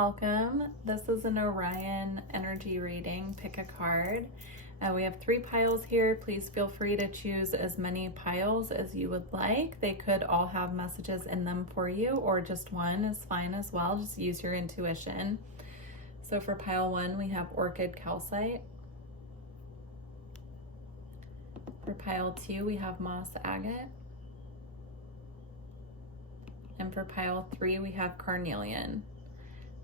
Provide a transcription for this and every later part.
welcome. This is an Orion energy reading. Pick a card. We have 3 piles here. Please feel free to choose as many piles as you would like. They could all have messages in them for you, or just one is fine as well. Just use your intuition. So for pile 1, we have orchid calcite. For pile 2, we have moss agate. And for pile 3, we have carnelian.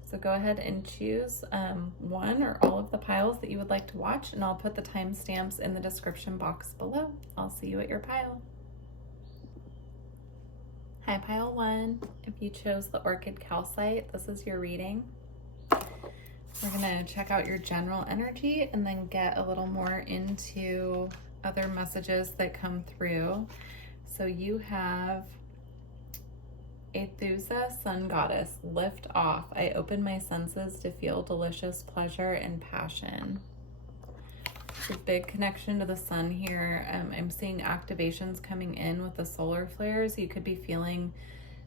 So go ahead and choose one or all of the piles that you would like to watch, and I'll put the timestamps in the description box below. I'll see you at your pile. Hi, pile 1. If you chose the orchid calcite, this is your reading. We're gonna check out your general energy and then get a little more into other messages that come through. So you have Aethusa, sun goddess, lift off. I open my senses to feel delicious pleasure and passion. It's a big connection to the sun here. I'm seeing activations coming in with the solar flares. You could be feeling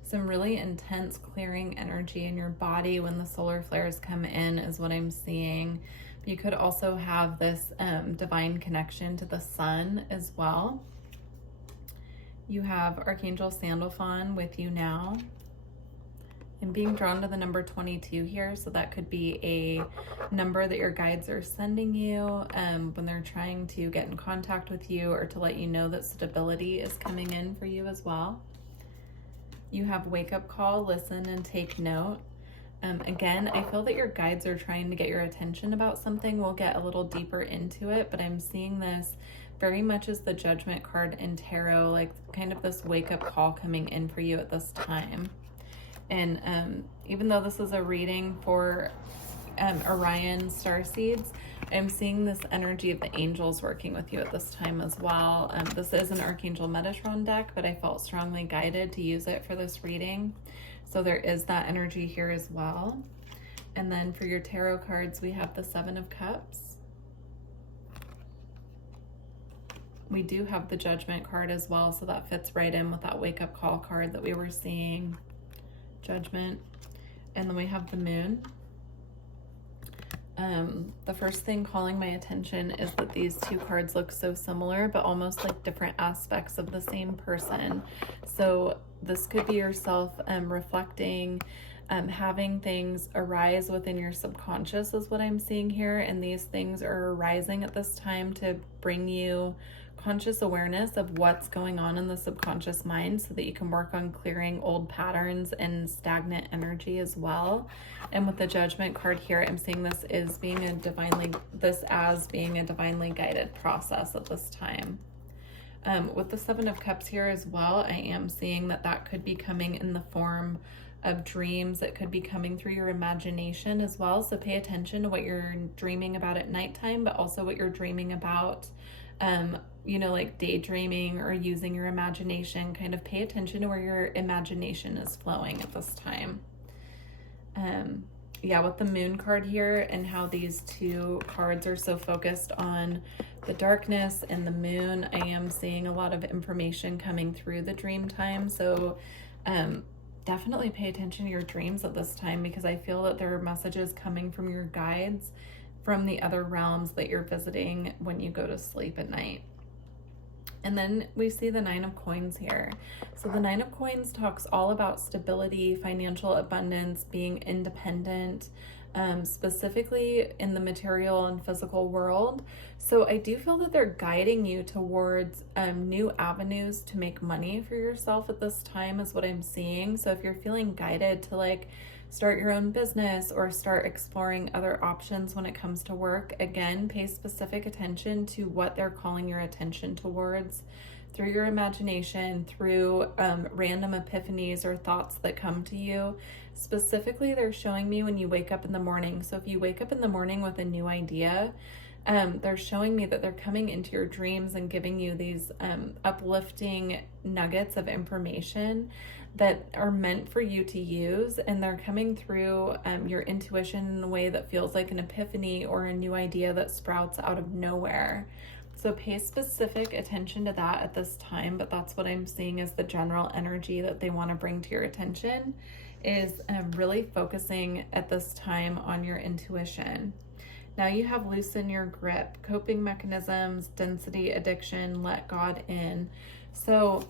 some really intense clearing energy in your body when the solar flares come in is what I'm seeing. You could also have this divine connection to the sun as well. You have Archangel Sandalphon with you now. I'm being drawn to the number 22 here, so that could be a number that your guides are sending you when they're trying to get in contact with you or to let you know that stability is coming in for you as well. You have Wake Up Call, listen and take note. Again, I feel that your guides are trying to get your attention about something. We'll get a little deeper into it, but I'm seeing this very much as the Judgment card in tarot, like kind of this wake-up call coming in for you at this time. And even though this is a reading for Orion Starseeds, I'm seeing this energy of the angels working with you at this time as well. This is an Archangel Metatron deck, but I felt strongly guided to use it for this reading. So there is that energy here as well. And then for your tarot cards, we have the 7 of Cups. We do have the Judgment card as well, so that fits right in with that wake-up call card that we were seeing, Judgment. And then we have the Moon. The first thing calling my attention is that these 2 cards look so similar, but almost like different aspects of the same person. So this could be yourself reflecting, having things arise within your subconscious is what I'm seeing here. And these things are arising at this time to bring you conscious awareness of what's going on in the subconscious mind so that you can work on clearing old patterns and stagnant energy as well. And with the Judgment card here, I'm seeing this as being a divinely guided process at this time. With the 7 of Cups here as well, I am seeing that could be coming in the form of dreams. It could be coming through your imagination as well. So pay attention to what you're dreaming about at nighttime, but also what you're dreaming about, like daydreaming or using your imagination. Kind of pay attention to where your imagination is flowing at this time. With the Moon card here and how these 2 cards are so focused on the darkness and the moon, I am seeing a lot of information coming through the dream time. So definitely pay attention to your dreams at this time, because I feel that there are messages coming from your guides from the other realms that you're visiting when you go to sleep at night. And then we see the 9 of Coins here. So the 9 of Coins talks all about stability, financial abundance, being independent, specifically in the material and physical world. So I do feel that they're guiding you towards new avenues to make money for yourself at this time is what I'm seeing. So if you're feeling guided to start your own business or start exploring other options when it comes to work, again, pay specific attention to what they're calling your attention towards through your imagination, through random epiphanies or thoughts that come to you. Specifically, they're showing me when you wake up in the morning. So if you wake up in the morning with a new idea, they're showing me that they're coming into your dreams and giving you these uplifting nuggets of information that are meant for you to use, and they're coming through your intuition in a way that feels like an epiphany or a new idea that sprouts out of nowhere. So pay specific attention to that at this time, but that's what I'm seeing as the general energy that they want to bring to your attention. is really focusing at this time on your intuition. Now you have loosen your grip, coping mechanisms, density, addiction, let God in. So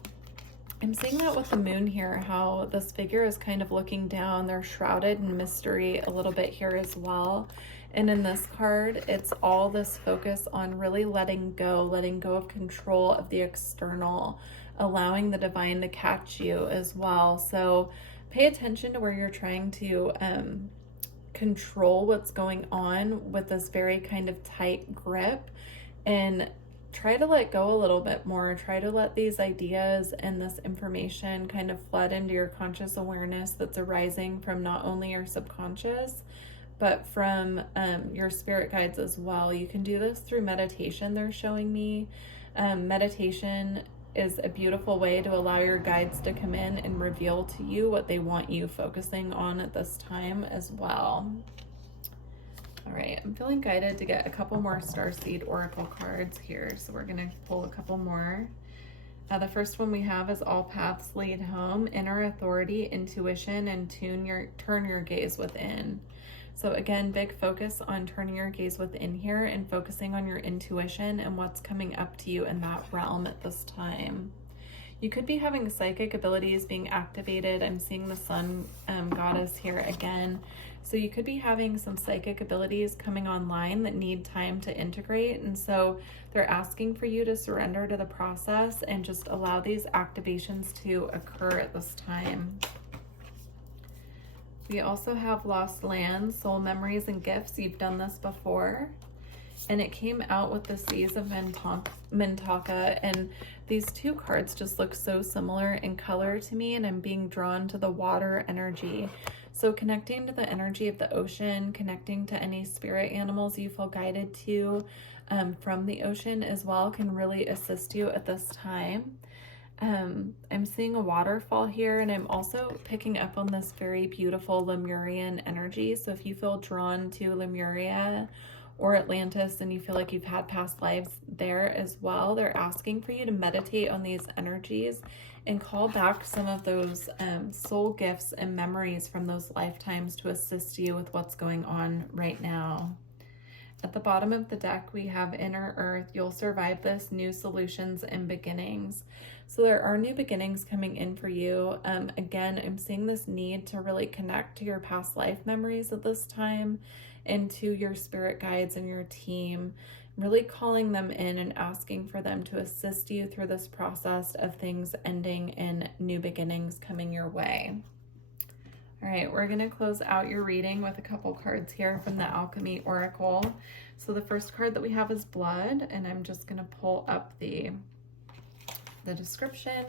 I'm seeing that with the moon here, how this figure is kind of looking down. They're shrouded in mystery a little bit here as well. And in this card, it's all this focus on really letting go of control of the external, allowing the divine to catch you as well. So pay attention to where you're trying to control what's going on with this very kind of tight grip, and try to let go a little bit more. Try to let these ideas and this information kind of flood into your conscious awareness that's arising from not only your subconscious, but from your spirit guides as well. You can do this through meditation, they're showing me. Meditation is a beautiful way to allow your guides to come in and reveal to you what they want you focusing on at this time as well. All right, I'm feeling guided to get a couple more Starseed Oracle cards here. So we're gonna pull a couple more. The first one we have is All Paths Lead Home, Inner Authority, Intuition, and Turn Your Gaze Within. So again, big focus on turning your gaze within here and focusing on your intuition and what's coming up to you in that realm at this time. You could be having psychic abilities being activated. I'm seeing the Sun goddess here again. So you could be having some psychic abilities coming online that need time to integrate. And so they're asking for you to surrender to the process and just allow these activations to occur at this time. We also have Lost Lands, Soul Memories, and Gifts. You've done this before. And it came out with the Seas of Mintaka. And these two cards just look so similar in color to me. And I'm being drawn to the water energy. So connecting to the energy of the ocean, connecting to any spirit animals you feel guided to from the ocean as well can really assist you at this time. I'm seeing a waterfall here, and I'm also picking up on this very beautiful Lemurian energy. So if you feel drawn to Lemuria or Atlantis and you feel like you've had past lives there as well, they're asking for you to meditate on these energies and call back some of those soul gifts and memories from those lifetimes to assist you with what's going on right now. At the bottom of the deck, we have Inner Earth. You'll survive this, new solutions and beginnings. So there are new beginnings coming in for you. Again, I'm seeing this need to really connect to your past life memories at this time and to your spirit guides and your team, really calling them in and asking for them to assist you through this process of things ending and new beginnings coming your way. All right, we're going to close out your reading with a couple cards here from the Alchemy Oracle. So the first card that we have is Blood, and I'm just going to pull up the description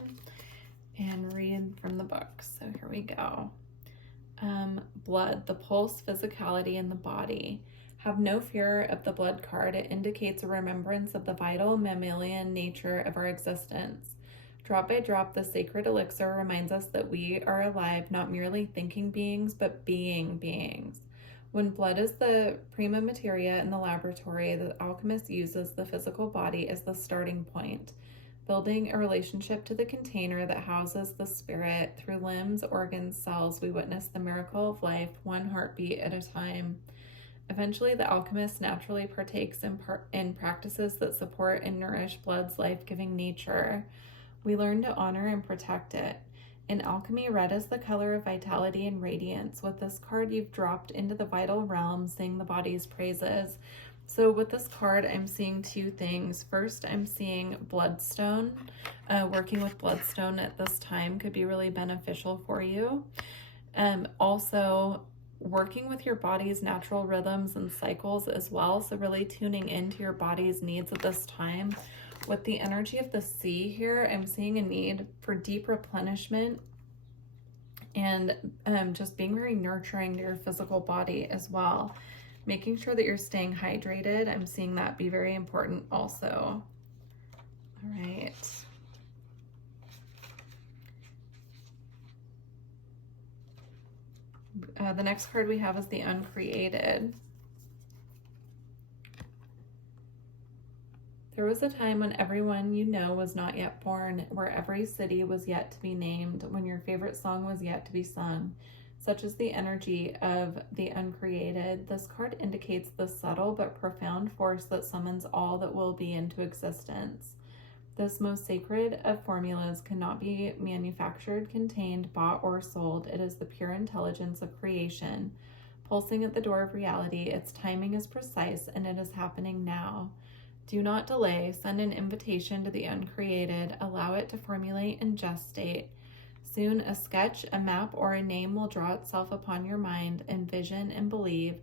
and read from the book. So here we go. Blood, the pulse, physicality, and the body. Have no fear of the blood card. It indicates a remembrance of the vital mammalian nature of our existence. Drop by drop, the sacred elixir reminds us that we are alive, not merely thinking beings, but being beings. When blood is the prima materia in the laboratory, the alchemist uses the physical body as the starting point, building a relationship to the container that houses the spirit. Through limbs, organs, cells, we witness the miracle of life, one heartbeat at a time. Eventually, the alchemist naturally partakes in practices that support and nourish blood's life-giving nature. We learn to honor and protect it. In alchemy, red is the color of vitality and radiance. With this card, you've dropped into the vital realm, sing the body's praises. So with this card, I'm seeing two things. First, I'm seeing bloodstone. Working with bloodstone at this time could be really beneficial for you. Also, working with your body's natural rhythms and cycles as well. So really tuning into your body's needs at this time. With the energy of the sea here, I'm seeing a need for deep replenishment and just being very nurturing to your physical body as well. Making sure that you're staying hydrated. I'm seeing that be very important also. All right. The next card we have is the Uncreated. There was a time when everyone you know was not yet born, where every city was yet to be named, when your favorite song was yet to be sung. such as the energy of the uncreated. This card indicates the subtle but profound force that summons all that will be into existence. This most sacred of formulas cannot be manufactured, contained, bought, or sold. It is the pure intelligence of creation, pulsing at the door of reality. Its timing is precise, and it is happening now. Do not delay. Send an invitation to the uncreated. Allow it to formulate and gestate. Soon a sketch, a map, or a name will draw itself upon your mind. Envision and believe.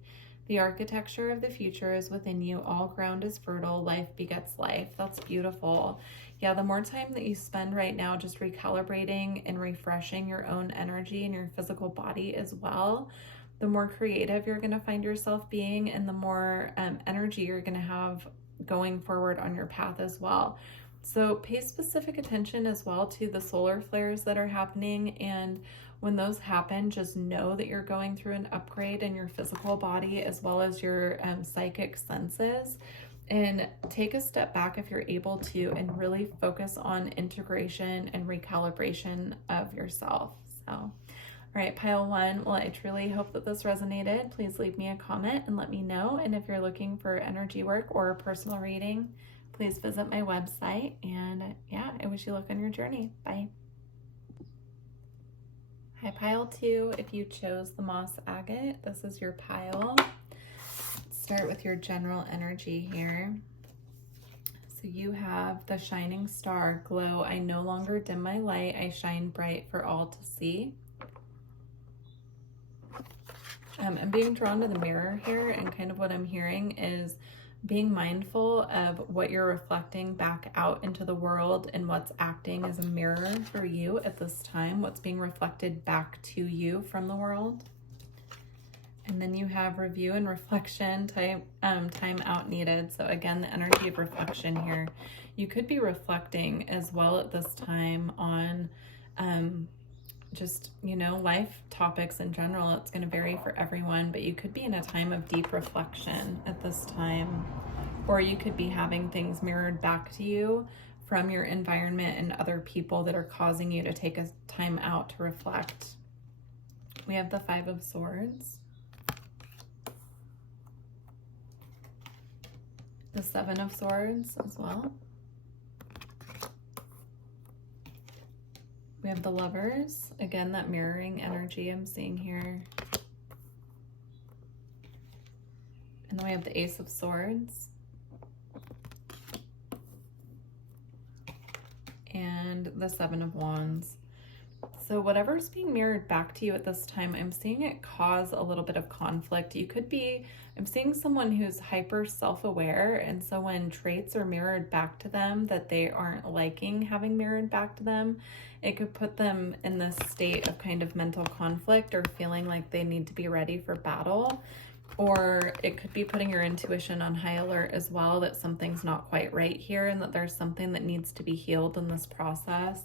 The architecture of the future is within you. All ground is fertile. Life begets life. That's beautiful. Yeah, the more time that you spend right now just recalibrating and refreshing your own energy and your physical body as well, the more creative you're going to find yourself being, and the more energy you're going to have going forward on your path as well. So pay specific attention as well to the solar flares that are happening, and when those happen, just know that you're going through an upgrade in your physical body as well as your psychic senses. And take a step back if you're able to, and really focus on integration and recalibration of yourself. So, all right, pile one. Well, I truly hope that this resonated. Please leave me a comment and let me know. And if you're looking for energy work or a personal reading, please visit my website. And yeah, I wish you luck on your journey. Bye. Hi, pile two. If you chose the moss agate, this is your pile. Start with your general energy here. So you have the shining star, glow. I no longer dim my light. I shine bright for all to see. I'm being drawn to the mirror here, and kind of what I'm hearing is being mindful of what you're reflecting back out into the world and what's acting as a mirror for you at this time, what's being reflected back to you from the world. And then you have review and reflection, time out needed. So again, the energy of reflection here. You could be reflecting as well at this time on just, life topics in general. It's going to vary for everyone, but you could be in a time of deep reflection at this time, or you could be having things mirrored back to you from your environment and other people that are causing you to take a time out to reflect. We have the Five of Swords, the Seven of Swords as well. We have the Lovers, again, that mirroring energy I'm seeing here. And then we have the Ace of Swords. And the Seven of Wands. So whatever's being mirrored back to you at this time, I'm seeing it cause a little bit of conflict. You could be, I'm seeing someone who's hyper self-aware, and so when traits are mirrored back to them that they aren't liking having mirrored back to them, it could put them in this state of kind of mental conflict or feeling like they need to be ready for battle. Or it could be putting your intuition on high alert as well, that something's not quite right here and that there's something that needs to be healed in this process.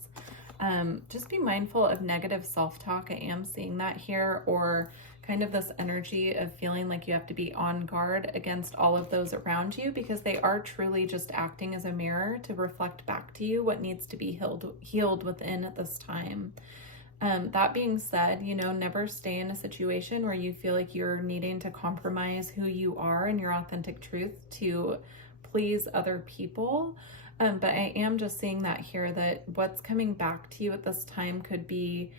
Just be mindful of negative self-talk. I am seeing that here, or kind of this energy of feeling like you have to be on guard against all of those around you, because they are truly just acting as a mirror to reflect back to you what needs to be healed within at this time. That being said, never stay in a situation where you feel like you're needing to compromise who you are and your authentic truth to please other people. But I am just seeing that here, that what's coming back to you at this time could be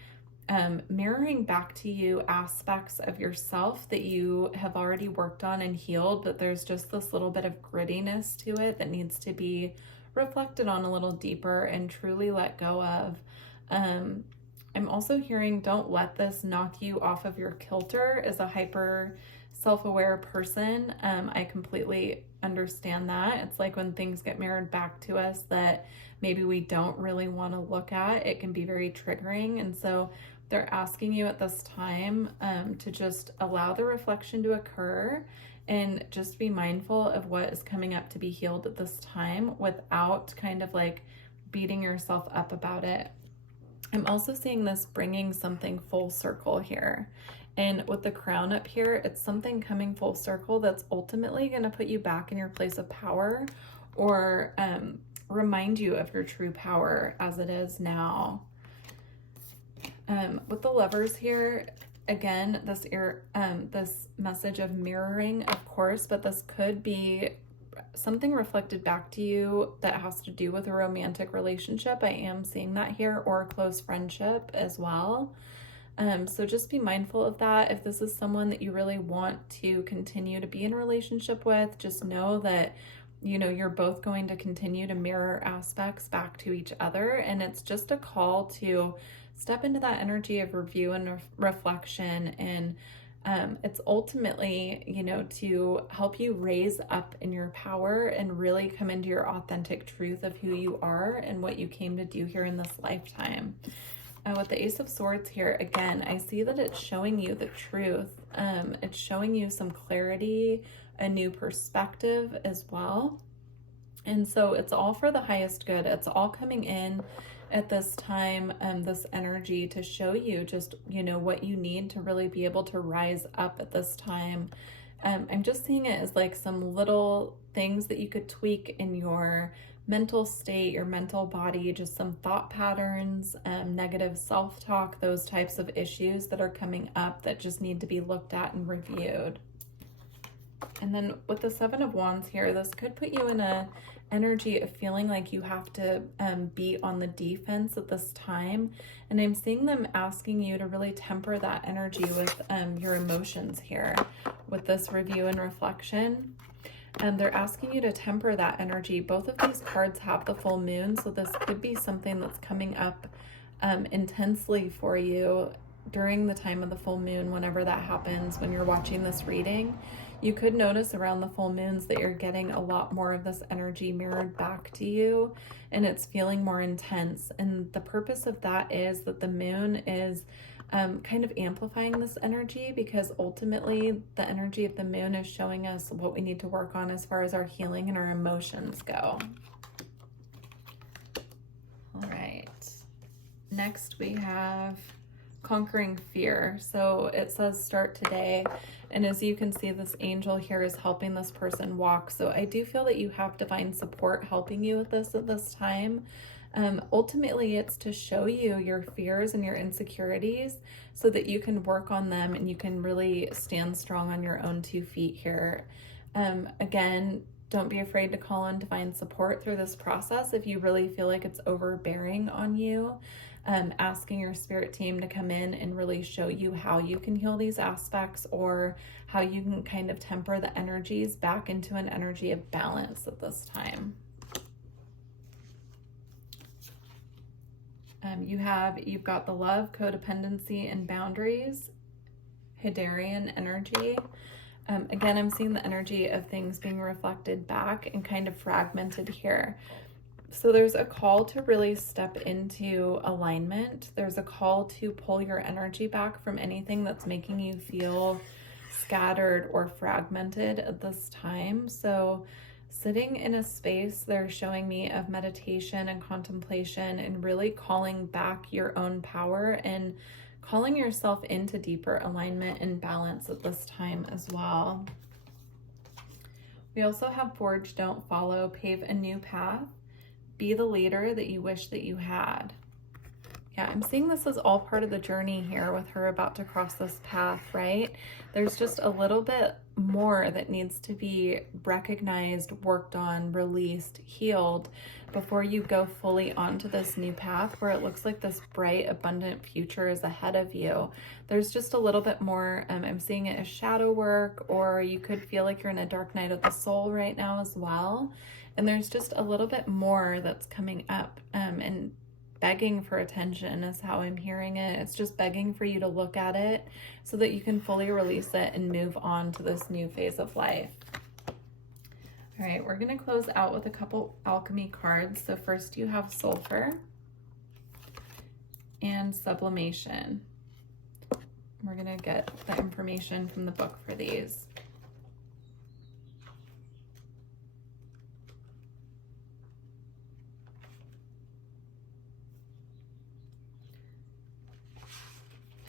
mirroring back to you aspects of yourself that you have already worked on and healed, but there's just this little bit of grittiness to it that needs to be reflected on a little deeper and truly let go of. I'm also hearing, don't let this knock you off of your kilter. As a hyper self-aware person, I completely understand that. It's like when things get mirrored back to us that maybe we don't really want to look at, it can be very triggering. And so they're asking you at this time to just allow the reflection to occur and just be mindful of what is coming up to be healed at this time without kind of like beating yourself up about it. I'm also seeing this bringing something full circle here. And with the crown up here, it's something coming full circle that's ultimately going to put you back in your place of power, or remind you of your true power as it is now. With the Lovers here, again, this message of mirroring, of course, but this could be something reflected back to you that has to do with a romantic relationship. I am seeing that here, or a close friendship as well. So just be mindful of that. If this is someone that you really want to continue to be in a relationship with, just know that, you know, you're both going to continue to mirror aspects back to each other. And it's just a call to step into that energy of review and reflection. And it's ultimately, you know, to help you raise up in your power and really come into your authentic truth of who you are and what you came to do here in this lifetime. With the Ace of Swords here, again, I see that it's showing you the truth. It's showing you some clarity, a new perspective as well. And so it's all for the highest good. It's all coming in at this time, this energy to show you just, you know, what you need to really be able to rise up at this time. I'm just seeing it as like some little things that you could tweak in your mental state, your mental body, just some thought patterns, negative self-talk, those types of issues that are coming up that just need to be looked at and reviewed. And then with the Seven of Wands here, this could put you in a energy of feeling like you have to be on the defense at this time. And I'm seeing them asking you to really temper that energy with your emotions here with this review and reflection. And they're asking you to temper that energy. Both of these cards have the full moon, so this could be something that's coming up intensely for you during the time of the full moon, whenever that happens, when you're watching this reading. You could notice around the full moons that you're getting a lot more of this energy mirrored back to you, and it's feeling more intense. And the purpose of that is that the moon is kind of amplifying this energy, because ultimately the energy of the moon is showing us what we need to work on as far as our healing and our emotions go. All right. Next we have conquering fear. So it says start today. And as you can see, this angel here is helping this person walk. So I do feel that you have divine support helping you with this at this time. Ultimately, it's to show you your fears and your insecurities so that you can work on them and you can really stand strong on your own 2 feet here. Again, don't be afraid to call on divine support through this process if you really feel like it's overbearing on you. Asking your spirit team to come in and really show you how you can heal these aspects, or how you can kind of temper the energies back into an energy of balance at this time. You've got the love, codependency, and boundaries, Hydarian energy. Again, I'm seeing the energy of things being reflected back and kind of fragmented here. So there's a call to really step into alignment. There's a call to pull your energy back from anything that's making you feel scattered or fragmented at this time. So sitting in a space, they're showing me, of meditation and contemplation, and really calling back your own power and calling yourself into deeper alignment and balance at this time as well. We also have forge, don't follow, pave a new path, be the leader that you wish that you had. Yeah, I'm seeing this as all part of the journey here with her about to cross this path, right? There's just a little bit more that needs to be recognized, worked on, released, healed before you go fully onto this new path where it looks like this bright, abundant future is ahead of you. There's just a little bit more, I'm seeing it as shadow work, or you could feel like you're in a dark night of the soul right now as well. And there's just a little bit more that's coming up, and begging for attention is how I'm hearing it. It's just begging for you to look at it so that you can fully release it and move on to this new phase of life. All right, we're going to close out with a couple alchemy cards. So first you have sulfur and sublimation. We're going to get the information from the book for these.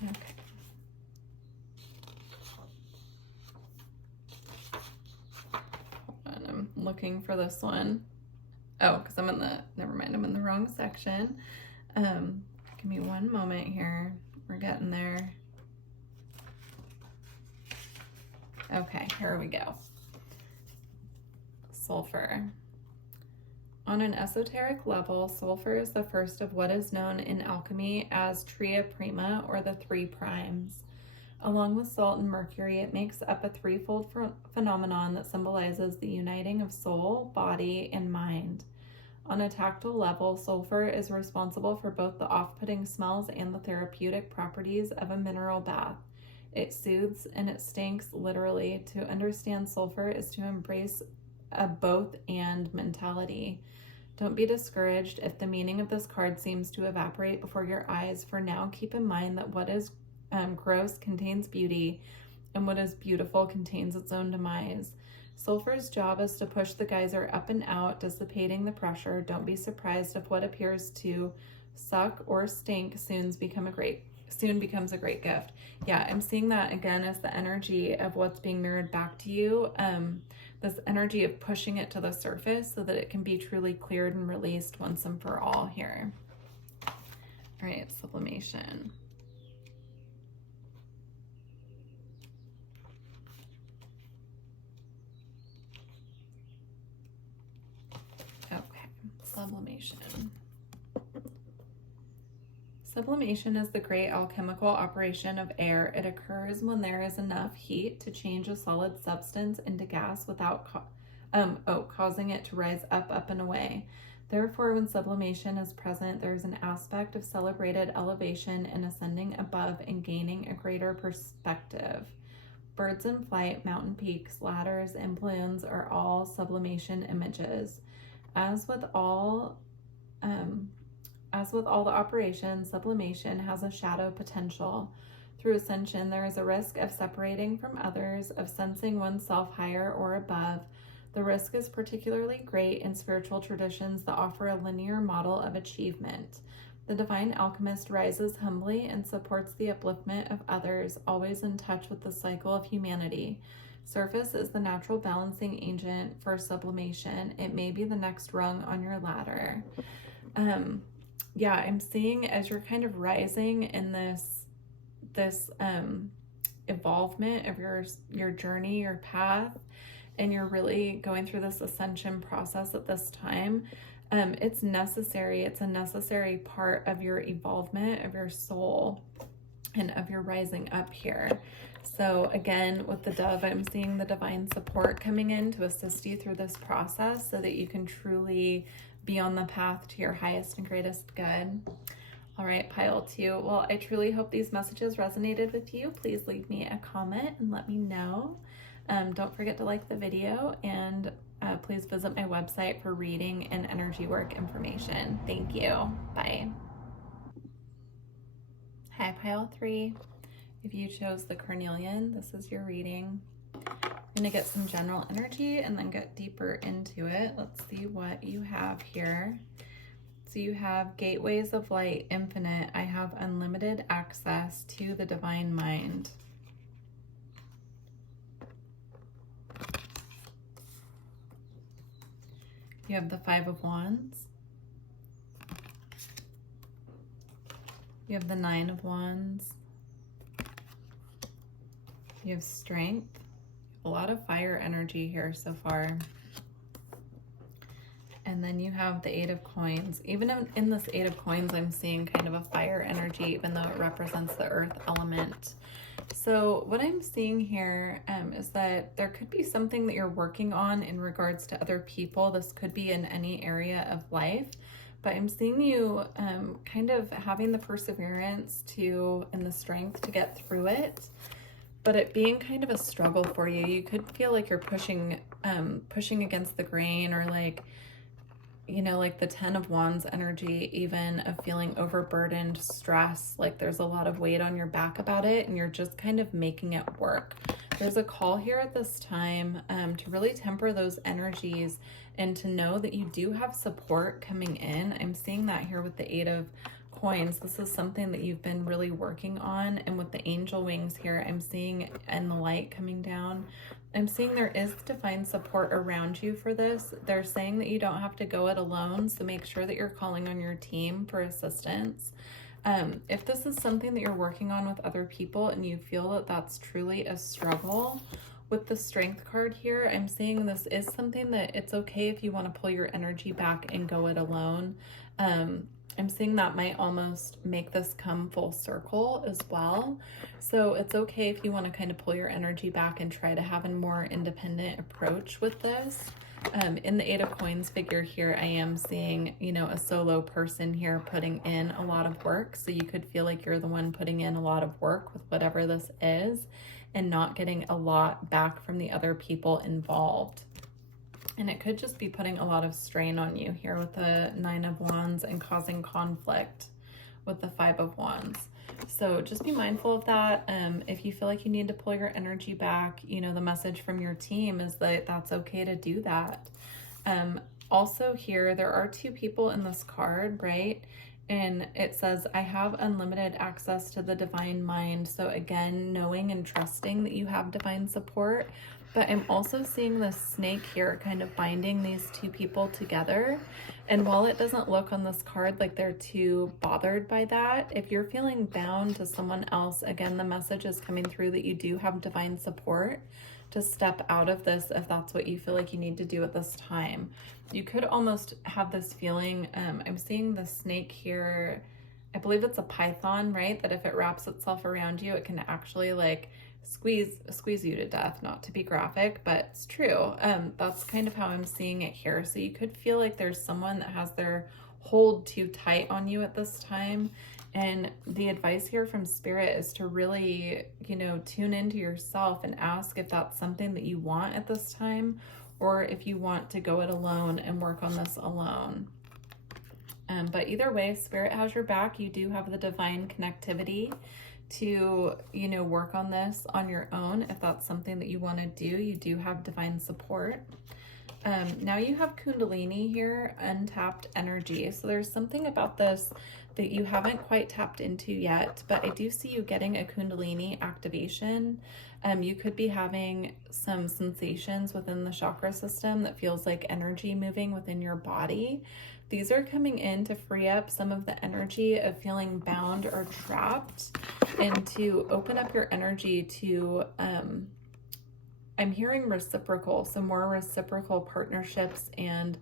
Okay. Hold on, I'm looking for this one. Oh, because I'm in the, never mind, I'm in the wrong section. Give me one moment here. We're getting there. Okay, here we go. Sulfur. On an esoteric level, sulfur is the first of what is known in alchemy as tria prima, or the three primes. Along with salt and mercury, it makes up a threefold phenomenon that symbolizes the uniting of soul, body, and mind. On a tactile level, sulfur is responsible for both the off-putting smells and the therapeutic properties of a mineral bath. It soothes and it stinks, literally. To understand sulfur is to embrace a both and mentality. Don't be discouraged if the meaning of this card seems to evaporate before your eyes. For now, keep in mind that what is gross contains beauty, and what is beautiful contains its own demise. Sulfur's job is to push the geyser up and out, dissipating the pressure. Don't be surprised if what appears to suck or stink soon becomes a great gift. Yeah, I'm seeing that again as the energy of what's being mirrored back to you. This energy of pushing it to the surface so that it can be truly cleared and released once and for all here. All right, sublimation. Okay, sublimation. Sublimation is the great alchemical operation of air. It occurs when there is enough heat to change a solid substance into gas without causing it to rise up, and away. Therefore, when sublimation is present, there is an aspect of celebrated elevation and ascending above and gaining a greater perspective. Birds in flight, mountain peaks, ladders, and balloons are all sublimation images. As with all the operations, sublimation has a shadow potential. Through ascension, there is a risk of separating from others, of sensing oneself higher or above. The risk is particularly great in spiritual traditions that offer a linear model of achievement. The divine alchemist rises humbly and supports the upliftment of others, always in touch with the cycle of humanity. Surface is the natural balancing agent for sublimation. It may be the next rung on your ladder. Yeah, I'm seeing as you're kind of rising in this evolvement of your journey, your path, and you're really going through this ascension process at this time. It's necessary. It's a necessary part of your evolvement of your soul and of your rising up here. So again, with the dove, I'm seeing the divine support coming in to assist you through this process so that you can truly be on the path to your highest and greatest good. All right, pile 2. Well, I truly hope these messages resonated with you. Please leave me a comment and let me know. Don't forget to like the video, and please visit my website for reading and energy work information. Thank you. Bye. Hi, pile 3. If you chose the carnelian, this is your reading. I'm going to get some general energy and then get deeper into it. Let's see what you have here. So you have gateways of light, infinite. I have unlimited access to the divine mind. You have the 5 of Wands. You have the 9 of Wands. You have strength. A lot of fire energy here so far. And then you have the 8 of Coins. Even in this 8 of Coins, I'm seeing kind of a fire energy, even though it represents the earth element. So what I'm seeing here is that there could be something that you're working on in regards to other people. This could be in any area of life, but I'm seeing you kind of having the perseverance and the strength to get through it. But it being kind of a struggle for you. You could feel like you're pushing against the grain, or like, you know, like the 10 of Wands energy, even of feeling overburdened, stress, like there's a lot of weight on your back about it, and you're just kind of making it work. There's a call here at this time to really temper those energies and to know that you do have support coming in. I'm seeing that here with the 8 of Coins. This is something that you've been really working on, and with the angel wings here, I'm seeing, and the light coming down, I'm seeing there is divine support around you for this. They're saying that you don't have to go it alone, so make sure that you're calling on your team for assistance. If this is something that you're working on with other people and you feel that that's truly a struggle, With the Strength card here, I'm seeing this is something that it's okay if you want to pull your energy back and go it alone. I'm seeing that might almost make this come full circle as well. So it's okay if you want to kind of pull your energy back and try to have a more independent approach with this. In the Eight of Coins figure here, I am seeing, you know, a solo person here putting in a lot of work. So you could feel like you're the one putting in a lot of work with whatever this is and not getting a lot back from the other people involved. And it could just be putting a lot of strain on you here with the Nine of Wands and causing conflict with the Five of Wands. So just be mindful of that. If you feel like you need to pull your energy back, you know, the message from your team is that that's okay to do that. Also here, there are two people in this card, right? And it says, I have unlimited access to the divine mind. So again, knowing and trusting that you have divine support. But I'm also seeing this snake here kind of binding these two people together. And while it doesn't look on this card like they're too bothered by that, if you're feeling bound to someone else, again, the message is coming through that you do have divine support to step out of this if that's what you feel like you need to do at this time. You could almost have this feeling, I'm seeing the snake here, I believe it's a python, right? That if it wraps itself around you, it can actually like squeeze you to death, not to be graphic, but it's true. That's kind of how I'm seeing it here. So you could feel like there's someone that has their hold too tight on you at this time. And the advice here from Spirit is to really, you know, tune into yourself and ask if that's something that you want at this time, or if you want to go it alone and work on this alone. But either way, Spirit has your back. You do have the divine connectivity to, you know, work on this on your own. If that's something that you want to do, you do have divine support. Now you have Kundalini here, untapped energy. So there's something about this that you haven't quite tapped into yet, but I do see you getting a Kundalini activation. You could be having some sensations within the chakra system that feels like energy moving within your body. These are coming in to free up some of the energy of feeling bound or trapped and to open up your energy to, I'm hearing reciprocal, so more reciprocal partnerships and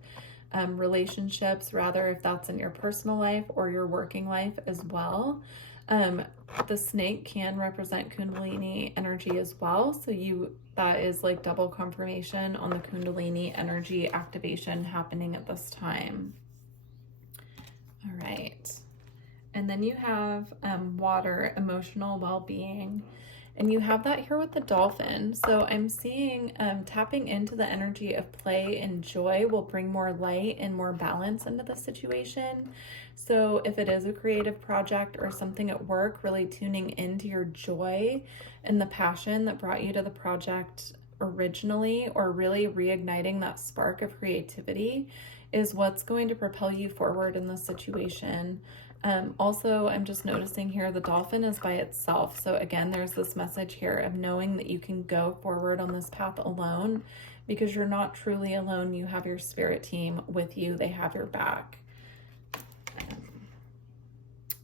relationships, rather, if that's in your personal life or your working life as well. The snake can represent Kundalini energy as well. So that is like double confirmation on the Kundalini energy activation happening at this time. All right. And then you have water, emotional well-being. And you have that here with the dolphin. So I'm seeing tapping into the energy of play and joy will bring more light and more balance into the situation. So if it is a creative project or something at work, really tuning into your joy and the passion that brought you to the project originally, or really reigniting that spark of creativity, is what's going to propel you forward in this situation. Also, I'm just noticing here the dolphin is by itself. So again, there's this message here of knowing that you can go forward on this path alone, because you're not truly alone. You have your spirit team with you. They have your back.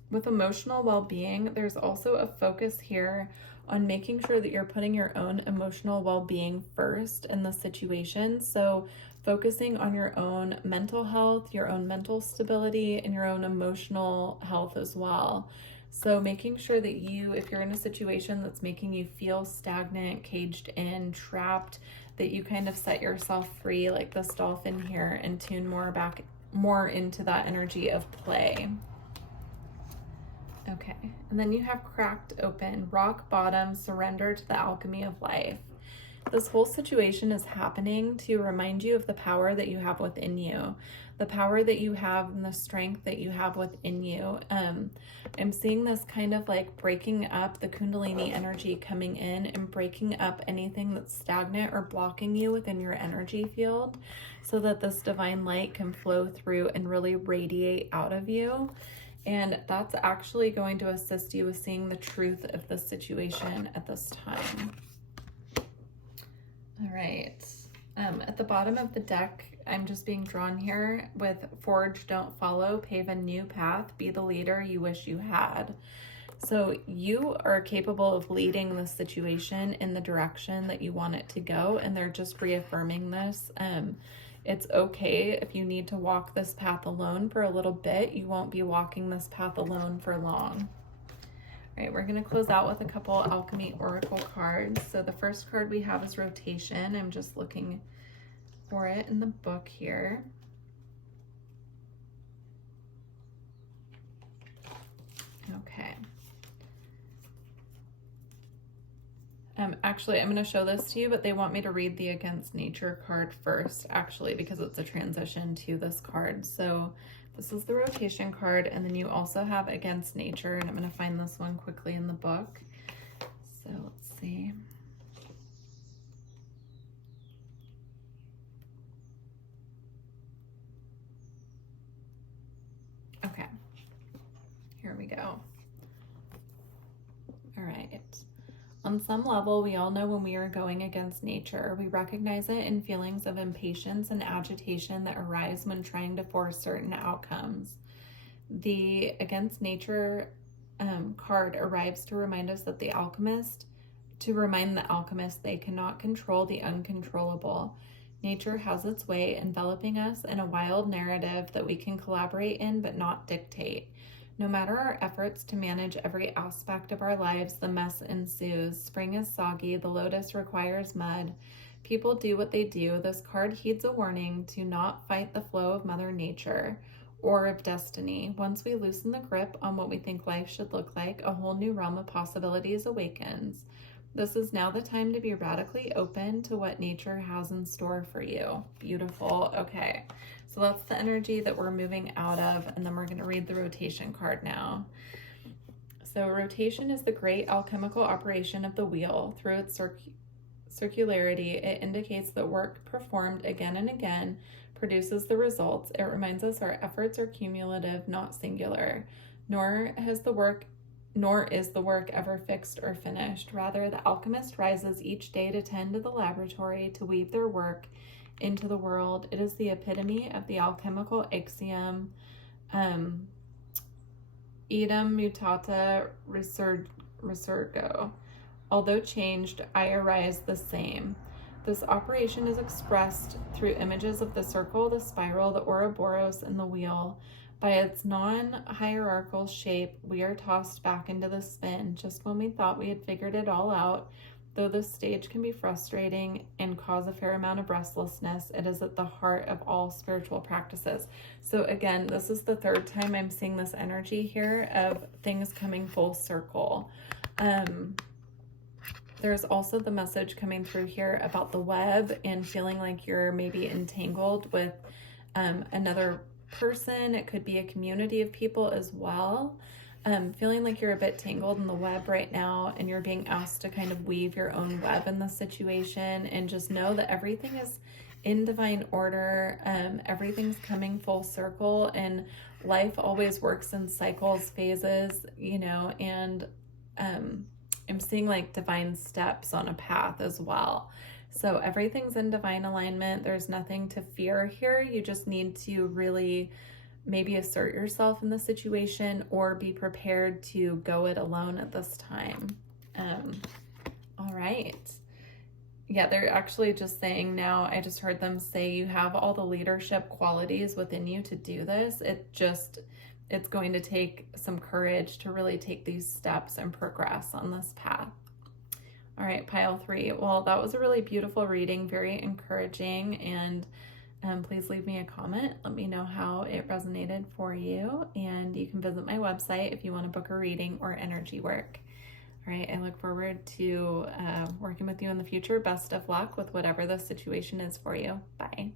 With emotional well-being, there's also a focus here on making sure that you're putting your own emotional well-being first in the situation. So focusing on your own mental health, your own mental stability, and your own emotional health as well. So making sure that you, if you're in a situation that's making you feel stagnant, caged in, trapped, that you kind of set yourself free like this dolphin here and tune more into that energy of play. Okay, and then you have cracked open, rock bottom, surrender to the alchemy of life. This whole situation is happening to remind you of the power that you have within you, the power that you have and the strength that you have within you. I'm seeing this kind of like breaking up the Kundalini energy coming in and breaking up anything that's stagnant or blocking you within your energy field, so that this divine light can flow through and really radiate out of you. And that's actually going to assist you with seeing the truth of the situation at this time. All right. At the bottom of the deck, I'm just being drawn here with forge, don't follow, pave a new path, be the leader you wish you had. So you are capable of leading the situation in the direction that you want it to go, and they're just reaffirming this. It's okay if you need to walk this path alone for a little bit. You won't be walking this path alone for long. All right, we're going to close out with a couple Alchemy Oracle cards. So the first card we have is Rotation. I'm just looking for it in the book here. Okay. Actually, I'm going to show this to you, but they want me to read the Against Nature card first, actually, because it's a transition to this card. So this is the Rotation card, and then you also have Against Nature, and I'm going to find this one quickly in the book. So let's see. Okay, here we go. All right. On some level, we all know when we are going against nature. We recognize it in feelings of impatience and agitation that arise when trying to force certain outcomes. The Against Nature card arrives to remind us that the alchemist they cannot control the uncontrollable. Nature has its way enveloping us in a wild narrative that we can collaborate in but not dictate. No matter our efforts to manage every aspect of our lives, the mess ensues. Spring is soggy, the lotus requires mud. People do what they do. This card heeds a warning to not fight the flow of Mother Nature or of destiny. Once we loosen the grip on what we think life should look like, a whole new realm of possibilities awakens. This is now the time to be radically open to what nature has in store for you. Beautiful. Okay. So that's the energy that we're moving out of, and then we're going to read the Rotation card now. So rotation is the great alchemical operation of the wheel. Through its circularity, it indicates that work performed again and again produces the results. It reminds us our efforts are cumulative, not singular, nor is the work ever fixed or finished. Rather, the alchemist rises each day to tend to the laboratory, to weave their work into the world. It is the epitome of the alchemical axiom, idem mutata resurgo. Although changed, I arise the same. This operation is expressed through images of the circle, the spiral, the Ouroboros, and the wheel. By its non-hierarchical shape, we are tossed back into the spin, just when we thought we had figured it all out. Though this stage can be frustrating and cause a fair amount of restlessness, it is at the heart of all spiritual practices. So again, this is the third time I'm seeing this energy here of things coming full circle. There's also the message coming through here about the web and feeling like you're maybe entangled with another person. It could be a community of people as well. Feeling like you're a bit tangled in the web right now, and you're being asked to kind of weave your own web in this situation, and just know that everything is in divine order. Everything's coming full circle, and life always works in cycles, phases, you know, and I'm seeing like divine steps on a path as well. So everything's in divine alignment. There's nothing to fear here. You just need to really maybe assert yourself in the situation, or be prepared to go it alone at this time. All right. Yeah, they're actually just saying now, I just heard them say you have all the leadership qualities within you to do this. It's going to take some courage to really take these steps and progress on this path. All right, pile 3. Well, that was a really beautiful reading, very encouraging, and please leave me a comment. Let me know how it resonated for you, and you can visit my website if you want to book a reading or energy work. All right, I look forward to working with you in the future. Best of luck with whatever the situation is for you. Bye.